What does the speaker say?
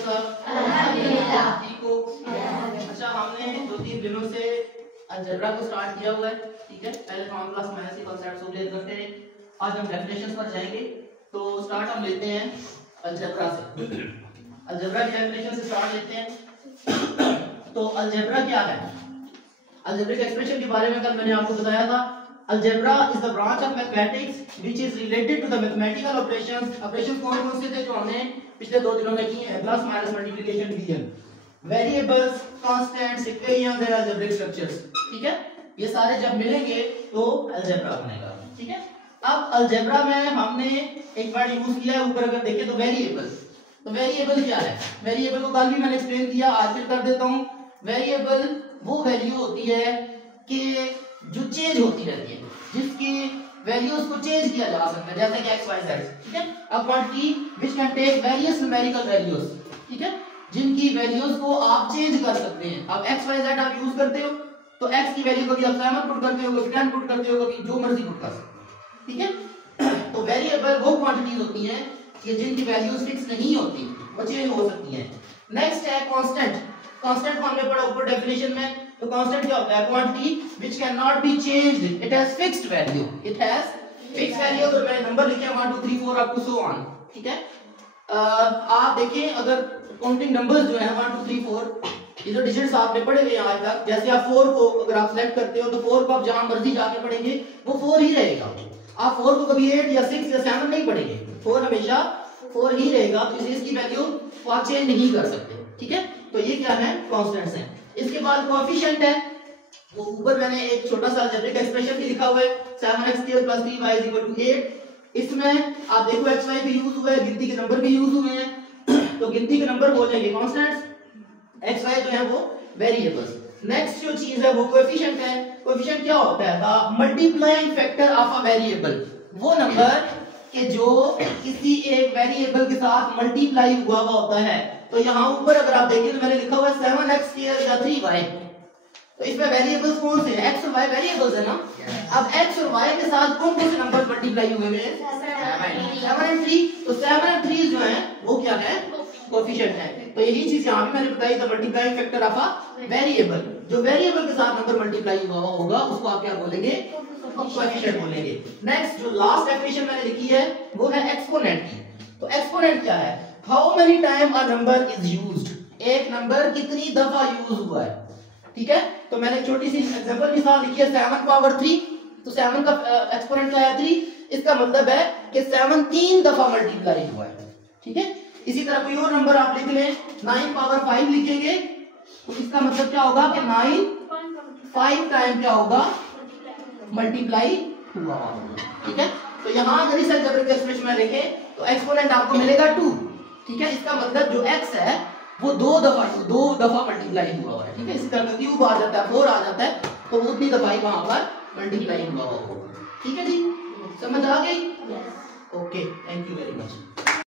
सब? अल्हम्दुलिल्लाह। ठीक हो? अच्छा, हमने 2-3 दिनों से अलजेब्रा को स्टार्ट किया हुआ है, ठीक है। पहले फॉर्मूलास मैथ्स के कांसेप्ट्स को क्लियर करते हैं। आज हम डेफिनेशंस पर जाएंगे। तो स्टार्ट हम लेते हैं अलजेब्रा से। अलजेब्रा की डेफिनेशन से स्टार्ट लेते हैं। तो अलजेब्रा क्या है? अलजेब्रिक एक्सप्रेशन के बारे में कल मैंने आपको बताया था। Algebra is the branch of mathematics which is related to the mathematical operations. Operations कौन-कौन से थे जो हमने पिछले 2 दिनों में किए हैं? Plus, minus, multiplication, division, variables, constants, equations and algebraic structures, ठीक है। ये सारे जब मिलेंगे तो अलजेब्रा बनेगा, ठीक है। अब अलजेब्रा में हमने एक वर्ड यूज किया है, ऊपर अगर देखें तो वेरिएबल। तो वेरिएबल क्या है? वेरिएबल को कल भी मैंने एक्सप्लेन किया, आज फिर कर देता हूं। वेरिएबल वो वैल्यू होती है कि जो चेंज होती रहती है, जिसकी वैल्यूज को चेंज किया जा सकता है, जैसे कि x y z, ठीक है। A quantity which can take various numerical values, ठीक है, जिनकी वैल्यूज को आप चेंज कर सकते हैं। अब x y z आप यूज करते हो तो x की वैल्यू कभी आप 7 पुट करते हो, कभी 10 पुट करते हो, कभी जो मर्जी पुट कर सकते हो, ठीक है। तो वेरिएबल वो क्वांटिटीज होती हैं कि जिनकी वैल्यूज फिक्स नहीं होती, वो चेंज हो सकती हैं। नेक्स्ट है कांस्टेंट। कांस्टेंट को हमने पढ़ा ऊपर डेफिनेशन में। तो कांस्टेंट क्या होता है? Quantity which can not be changed, it has fixed value, it has fixed value. तो मैंने नंबर लिखे 1 2 3 4 अप टू सो ऑन, ठीक है। आप देखें, अगर काउंटिंग नंबर्स जो है 1 2 3 4, ये जो डिजिट्स आपने पढ़े हुए आज तक, जैसे आप 4 को अगर आप सिलेक्ट करते हो तो 4 को आप जहां मर्जी जाके पढ़ेंगे वो 4 ही रहेगा। आप 4 को कभी 8 या 6 या 7 नहीं पढ़ेंगे, 4 हमेशा 4 ही रहेगा। तो इसकी वैल्यू आप चेंज नहीं कर सकते, ठीक है। तो ये क्या है? कांस्टेंट्स हैं। इसके बाद कोएफिशिएंट है। वो ऊपर मैंने एक छोटा सा अलजेब्रिक एक्सप्रेशन भी लिखा हुआ है, 7x² + 3y = 8। इसमें आप देखो x y भी यूज हुआ है, गिनती के नंबर भी यूज हुए हैं। तो गिनती के नंबर हो जाएंगे कांस्टेंट्स, x y जो है वो वेरिएबल्स। नेक्स्ट जो चीज है वो कोएफिशिएंट है। कोएफिशिएंट क्या होता है? The multiplying factor of a variable, वो नंबर कि जो किसी एक वेरिएबल के साथ मल्टीप्लाई हुआ होता है। तो यहाँ ऊपर अगर आप देखें तो मैंने लिखा हुआ है 7x² या 3y। तो इसमें वेरिएबल्स कौन से हैं? x और y वेरिएबल्स है ना। अब x और y के साथ कौन कौन से नंबर मल्टीप्लाई हुए हैं? 7 और 3। तो 7 और 3 जो है वो क्या है? कोएफिशिएंट है। तो यही चीज यहाँ भी मैंने बताई, the multiplying factor of a variable. जो वेरिएबल के साथ नंबर मल्टीप्लाई हुआ होगा उसको आप क्या बोलेंगे? कोएफिशिएंट बोलेंगे। नेक्स्ट जो लास्ट डेफिनेशन मैंने लिखी है वो है एक्सपोनेंट की। तो एक्सपोनेंट क्या है? How many time a number is used, एक नंबर कितनी दफा यूज हुआ है, ठीक है। तो मैंने छोटी सी एग्जांपल मिसाल लिखी है 7 पावर 3। तो 7 का एक्सपोनेंट क्या है? 3। इसका मतलब है कि 7 3 दफा मल्टीप्लाई हुआ है, ठीक है। इसी तरह कोई और नंबर आप लिख लें, 9 पावर 5 लिखेंगे तो इसका मतलब क्या होगा कि 9 5 टाइम क्या होगा? मल्टीप्लाई हुआ होगा, ठीक है। तो यहां अगर इस अलजेब्रिक एक्सप्रेशन में लिखें तो एक्सपोनेंट आपको मिलेगा 2, ठीक है। इसका मतलब जो x है वो 2 दफा मल्टीप्लाई हुआ है, ठीक है। इसी तरह क्यूब आ जाता है, 4 आ जाता है, तो वो उतनी दफा ही वहां पर मल्टीप्लाई हुआ होगा, ठीक है जी। समझ आ गई? Okay, thank you very much.